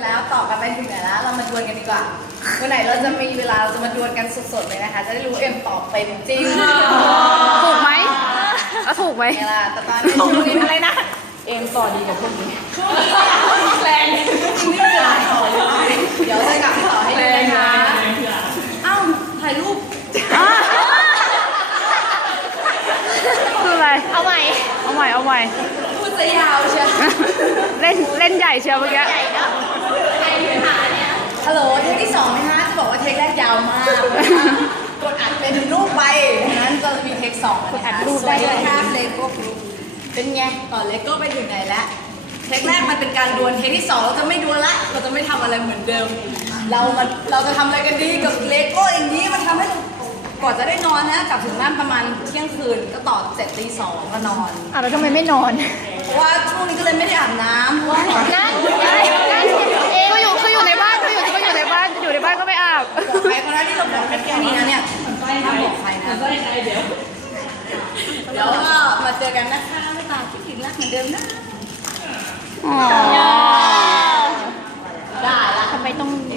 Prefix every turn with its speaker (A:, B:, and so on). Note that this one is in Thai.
A: แล้วต่อกันไปถึงไหนแล้วเรามาดวลกันดีกว่าวันไหนเราจะมีเวลาเราจะมาดวลกันสดๆเลยนะคะจะได้รู้เอ็มตอบเป็นจริง
B: ถูกไหมถูกไหม
A: ไงล่ะแต่ตอนนี้ช่วงนี้อะไรนะ
B: เอ็มต่อดีกับพวกนี้
A: แรงไม่มีเวลาต่อเลยเดี๋ยวจะกลับไปต่อให้ดูนะคะเอ้าถ่ายรูป
B: คืออะไร
C: เอาใหม่
B: เอาใหม่ เอาใหม่
A: พูดซะยาวเชียว
B: เล่นใหญ่เชียวเมื่อกี้
C: ใหญ่เนาะใครมีปัญหาเนี่ย
A: ฮัลโหลเทคที่2ไหมคะจะบอกว่าเทคแรกยาวมากกดอัดเป็นรูปไปนั้นจะมีเทค2นะคะสวัสดีค่ะเลโก้เป็นไงต่อเลโก้ไปถึงไหนแล้วเทคแรกมันเป็นการดวลเทคที่2เราจะไม่ดวลละเราจะไม่ทำอะไรเหมือนเดิมเราจะทำอะไรกันดีกับเลโก้อย่างนี้มันทำให้เราก่อนจะได้นอนนะกลับถึงบ้านประมาณเที่ยงคืนก็ต่อเสร็จตี 2ก็นอน
B: แล้วทำไมไม่นอน
A: เพราะว่าช่วงนี้ก็เลยไม่ได้อาบน้ำเพราะว่า
C: นั่นเอง
B: ก็อยู่ในบ้านก็อยู่ในบ้านอยู่ในบ้านก็ไม่อาบ
A: บอกใครคนนั้นที่เราบอกเป็นแค่นี้นะเนี่ยห้ามบอกใครนะเดี๋ยวก็มาเจอกันนะคะไม่ตายคิดถึงรักเหมือนเดิมนะ
B: อ๋อ
A: ได้ละ
C: ทำไมต้อง